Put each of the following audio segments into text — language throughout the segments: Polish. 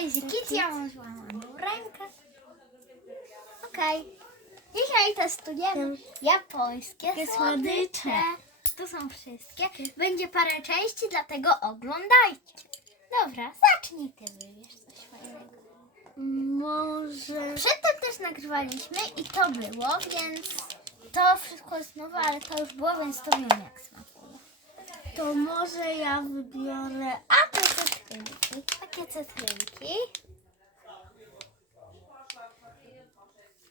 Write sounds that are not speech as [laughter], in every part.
Kitty, ja mam złamaną rękę. Okej. Dzisiaj testujemy japońskie słodycze. Tu są wszystkie. Będzie parę części, dlatego oglądajcie. Dobra, zacznij ty wybierz coś fajnego. Może. Przedtem też nagrywaliśmy i to było, więc to wszystko jest nowe, ale to już było, więc to wiem jak smakuje. To może ja wybiorę. A to cytrynki. Takie cytrynki.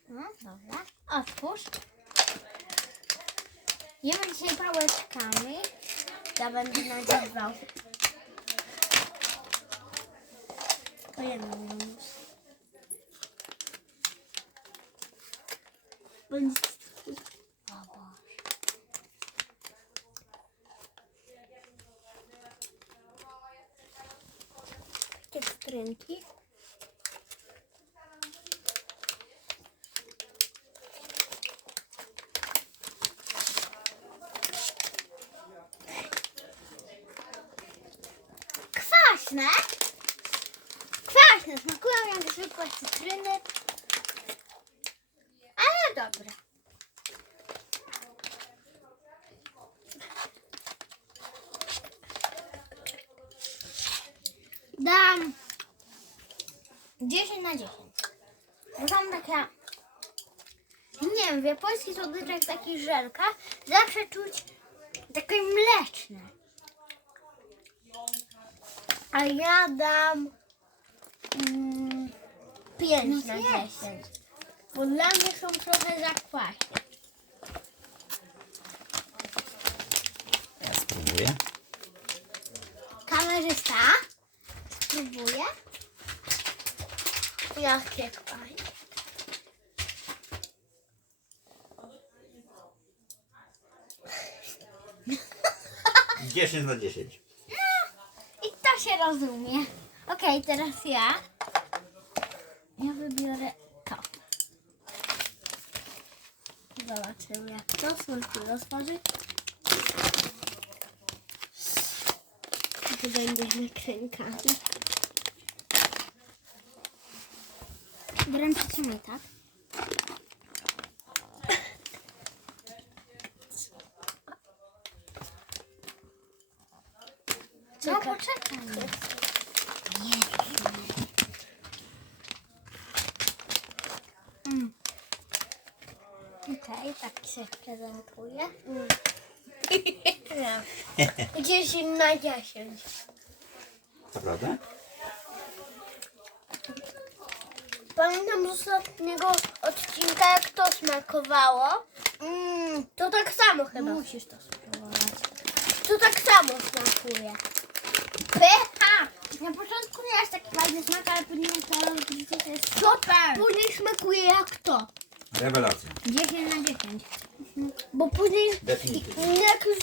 No, dobra. Otwórz. Jemy dzisiaj pałeczkami. Ja będę. To jedno mam już. Będzie. Cytrynki. Kwaśne. Kwaśne. Smakują jak zwykłe cytryny. Ale dobre. Dam 10 na 10. Bo tam taka, nie wiem, w japońskich słodyczach takich żelkach zawsze czuć takie mleczne. A ja dam. Mm, 5 No na zjedz. 10. Bo dla mnie są trochę za kwaśne. Ja spróbuję. Kamerzysta spróbuje. Jakie kwaśne. Dziesięć na dziesięć. I to się rozumie. Okej, teraz ja. Ja wybiorę to. Zobaczymy jak to słodki rozważy. Tu będzie nakrękami. Przytrzymaj, tak? No Czekaj. poczekaj. Mm. Okej, tak się prezentuje. [laughs] Nie. 10 na 10. To prawda? Pamiętam z ostatniego odcinka jak to smakowało. Mm, to tak samo chyba. Musisz to spróbować. To tak samo smakuje. Pycha! Na początku miałaś taki fajny smak, ale później to widzicie, to jest super! Później smakuje jak to. Rewelacja. 10 na 10. Bo później Definitywnie. jak już,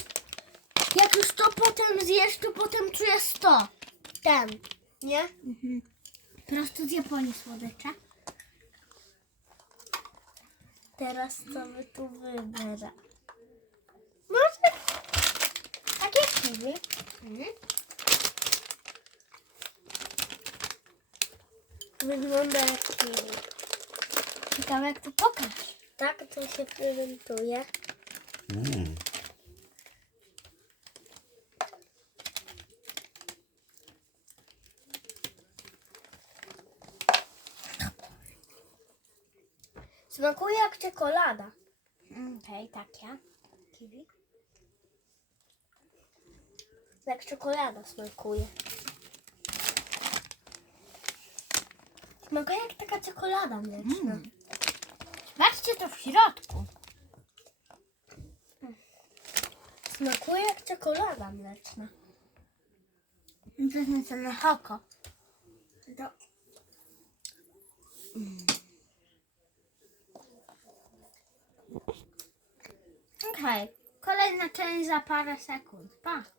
jak już to potem zjesz, to potem czujesz to. Ten. Nie? Prosto z Japonii słodycze. Teraz co my tu wybiera? Może takie kiwi. Mhm. Wygląda jak kiwi. Ciekawe jak to pokaż. Tak to się prezentuje. Mm. Smakuje jak czekolada. Okej, takie. Kiwi. Jak czekolada smakuje. Smakuje jak taka czekolada mleczna. Mm. Zobaczcie to w środku. Smakuje jak czekolada mleczna. To jest napisane hoko. To... Okej, kolejna część za parę sekund. Pa!